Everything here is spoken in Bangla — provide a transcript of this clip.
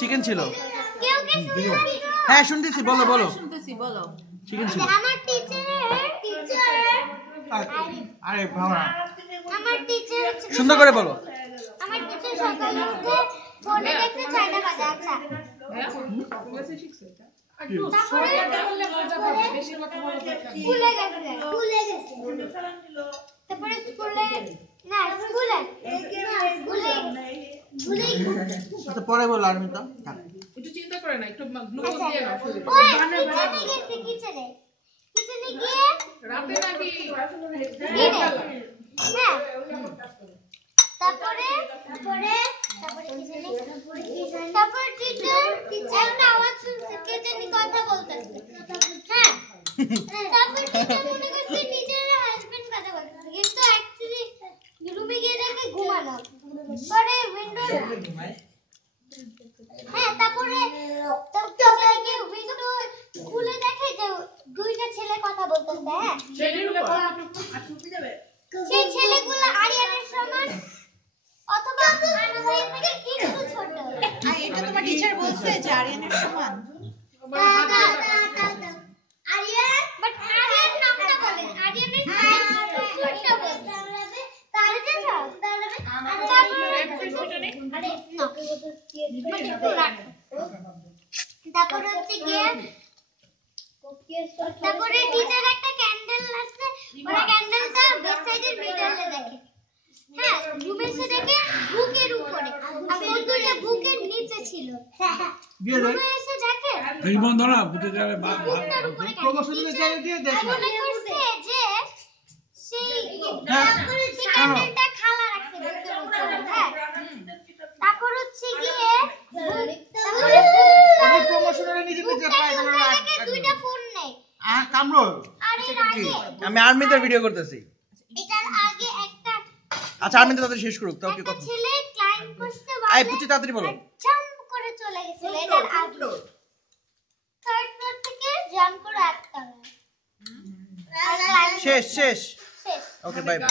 চিকেন ছিল। কেউ কি শুনতে? হ্যাঁ শুনতেছি, বলো বলো। শুনতেছি, বলো। চিকেন ছিল। আমার টিচার আরে ভাবা আমার টিচার সুন্দর করে বলো। আমার টিচার সকালে উঠে ফোনে দেখতে 4টা বাজে। আচ্ছা তারপরে স্কুলে গেছে তারপরে স্কুলে না স্কুলে ভুলে আচ্ছা পরে বলো আর্মিতা। একটু চিন্তা করে না, একটু গ্লুকোজ দিয়ে নাও শরীরে। ওই কিচেনে গেছে কিচেনে গিয়ে রাতে নাকি দিনে হ্যাঁ তারপরে টিচার একটা আওয়াজ শুনছে কে জানি কথা বলতেছে। হ্যাঁ তারপর টিচার মনে করছে টিচারের হাজবেন্ড কথা বলতেছে, কিন্তু অ্যাকচুয়ালি রুমে গিয়ে দেখে ঘুমানো। পরে উইন্ডো হ্যাঁ তারপরে গিয়ে উইন্ডো খুলে দেখে যে 2টা ছেলে কথা বলতেছে। হ্যাঁ সেই ছেলেগুলো আরিয়ানের সমান অথবা আনাদের থেকে একটু ছোট। আর এটা তোমার টিচার বলছে যে আরিয়ানের সমান? আরিয়ান বাট আরিয়ান নামটা বলেন, আরিয়ানের নামটা বলেন তাহলে জানো তারপরে হচ্ছে গিয়ে তারপরে টিচার একটা ক্যান্ডেল আছে, ওরা ক্যান্ডেলটা বেড সাইডের মিডলে দেখে। হ্যাঁ রুমে এসে দেখে বুকের উপরে, আর বন্ধুটা বুকের নিচে ছিল। রুমে এসে দেখে এই বন্ধুরা বুকে যাবে বাদ বুকের উপরে প্রমোশনের জায়গা দিয়ে দেখো। মনে করছে যে সেই ক্যান্ডেলটা খালা রাখছে বুকের উপরে। হ্যাঁ তারপর হচ্ছে গিয়ে তারপরে আমি প্রমোশনের নিজে নিজে পাই না। 2টা ফোন নেই। কামরুল আর এর আগে আমি আর্মিতে ভিডিও করতেছি। এটার আগে একটা আচ্ছা আর্মিতে তাদের শেষ করুক তাও কি একটা কথা। ছেলে ক্লাইম্ব করতে এই বলে পুচি তাড়াতাড়ি বলো। জাম্প করে চলে গেছিল। এটার আগে থার্ড ফ্লোর থেকে জাম্প করে একতলায়। শেষ শেষ। শেষ। Okay bye bye.